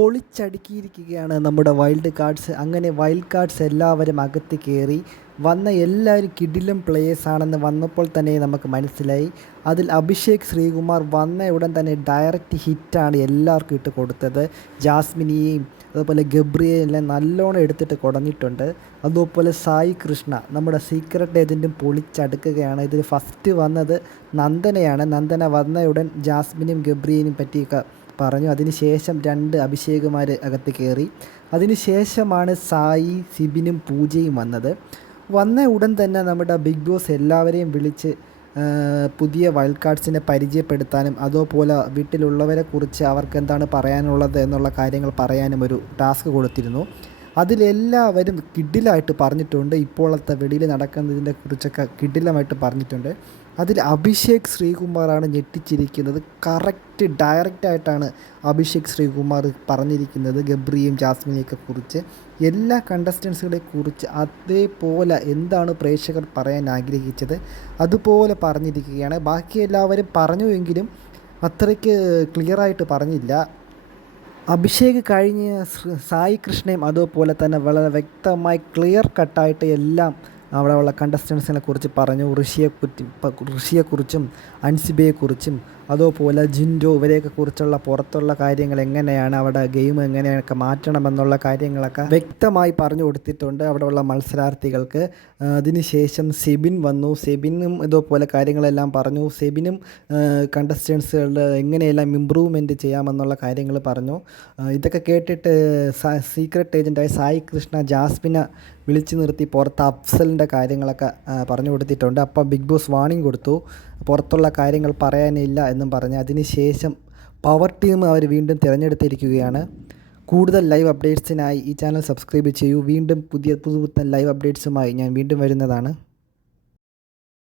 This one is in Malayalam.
പൊളിച്ചടുക്കിയിരിക്കുകയാണ് നമ്മുടെ വൈൽഡ് കാർഡ്സ് അങ്ങനെ വൈൽഡ് കാർഡ്സ് എല്ലാവരും അകത്ത് കയറി വന്ന എല്ലാവരും കിടിലും ആണെന്ന് വന്നപ്പോൾ തന്നെ നമുക്ക് മനസ്സിലായി. അതിൽ അഭിഷേക് ശ്രീകുമാർ വന്ന ഉടൻ തന്നെ ഡയറക്റ്റ് ഹിറ്റാണ് എല്ലാവർക്കും ഇട്ട് കൊടുത്തത്. ജാസ്മിനിയെയും അതുപോലെ ഗബ്രിയെയും എല്ലാം നല്ലോണം എടുത്തിട്ട് കുടഞ്ഞിട്ടുണ്ട് അതുപോലെ സായി കൃഷ്ണ നമ്മുടെ സീക്രട്ട് ഏജന്റും പൊളിച്ചടുക്കുകയാണ്. ഇതിൽ ഫസ്റ്റ് വന്നത് നന്ദനയാണ്. നന്ദന വന്ന ഉടൻ ജാസ്മിനും ഗബ്രിയേനും പറ്റിയൊക്കെ പറഞ്ഞു. അതിനുശേഷം രണ്ട് അഭിഷേകുമാർ അകത്ത് കയറി അതിനുശേഷമാണ് സായി സിബിനും പൂജയും വന്നത്. വന്ന ഉടൻ തന്നെ നമ്മുടെ ബിഗ് ബോസ് എല്ലാവരെയും വിളിച്ച് പുതിയ വൈൽഡ് കാർഡ്സിനെ പരിചയപ്പെടുത്താനും അതുപോലെ വീട്ടിലുള്ളവരെ കുറിച്ച് അവർക്ക് എന്താണ് പറയാനുള്ളത് എന്നുള്ള കാര്യങ്ങൾ പറയാനും ഒരു ടാസ്ക് കൊടുത്തിരുന്നു. അതിലെല്ലാവരും കിഡിലായിട്ട് പറഞ്ഞിട്ടുണ്ട്. ഇപ്പോഴത്തെ വെളിയിൽ നടക്കുന്നതിനെ കുറിച്ചൊക്കെ കിഡിലമായിട്ട് പറഞ്ഞിട്ടുണ്ട്. അതിൽ അഭിഷേക് ശ്രീകുമാറാണ് ഞെട്ടിച്ചിരിക്കുന്നത്. കറക്റ്റ് ഡയറക്റ്റായിട്ടാണ് അഭിഷേക് ശ്രീകുമാർ പറഞ്ഞിരിക്കുന്നത് ഗബ്രിയും ജാസ്മിനെയൊക്കെ കുറിച്ച്. എല്ലാ കണ്ടസ്റ്റൻസുകളെ കുറിച്ച് അതേപോലെ എന്താണ് പ്രേക്ഷകർ പറയാൻ ആഗ്രഹിച്ചത് അതുപോലെ പറഞ്ഞിരിക്കുകയാണ്. ബാക്കി എല്ലാവരും പറഞ്ഞുവെങ്കിലും അത്രയ്ക്ക് ക്ലിയറായിട്ട് പറഞ്ഞില്ല. അഭിഷേക് കഴിഞ്ഞ് സായി കൃഷ്ണയും അതുപോലെ തന്നെ വളരെ വ്യക്തമായി ക്ലിയർ കട്ടായിട്ട് എല്ലാം അവിടെ ഉള്ള കണ്ടസ്റ്റൻസിനെ കുറിച്ച് പറഞ്ഞു. ഋഷിയെ കുറ്റി ഋഷിയെക്കുറിച്ചും അൻസിബയെക്കുറിച്ചും അതുപോലെ ജിൻഡോ ഇവരെയൊക്കെ കുറിച്ചുള്ള പുറത്തുള്ള കാര്യങ്ങൾ എങ്ങനെയാണ് അവിടെ ഗെയിം എങ്ങനെയൊക്കെ മാറ്റണമെന്നുള്ള കാര്യങ്ങളൊക്കെ വ്യക്തമായി പറഞ്ഞു കൊടുത്തിട്ടുണ്ട് അവിടെയുള്ള മത്സരാർത്ഥികൾക്ക്. അതിനുശേഷം സെബിൻ വന്നു. സെബിനും ഇതുപോലെ കാര്യങ്ങളെല്ലാം പറഞ്ഞു. സെബിനും കണ്ടസ്റ്റൻസുകളുടെ എങ്ങനെയെല്ലാം ഇമ്പ്രൂവ്മെന്റ് ചെയ്യാമെന്നുള്ള കാര്യങ്ങൾ പറഞ്ഞു. ഇതൊക്കെ കേട്ടിട്ട് സീക്രട്ട് ഏജന്റായ സായി കൃഷ്ണ ജാസ്മിന വിളിച്ചു നിർത്തി പുറത്ത് അഫ്സലിന്റെ കാര്യങ്ങളൊക്കെ പറഞ്ഞു കൊടുത്തിട്ടുണ്ട്. അപ്പം ബിഗ് ബോസ് വാണിംഗ് കൊടുത്തു. പുറത്തുള്ള കാര്യങ്ങൾ പറയാനില്ല എന്നും പറഞ്ഞ് അതിനുശേഷം പവർ ടീം അവർ വീണ്ടും തിരഞ്ഞെടുത്തിരിക്കുകയാണ്. കൂടുതൽ ലൈവ് അപ്ഡേറ്റ്സിനായി ഈ ചാനൽ സബ്സ്ക്രൈബ് ചെയ്യൂ. വീണ്ടും പുതിയ പുതുപുത്തൻ ലൈവ് അപ്ഡേറ്റ്സുമായി ഞാൻ വീണ്ടും വരുന്നതാണ്.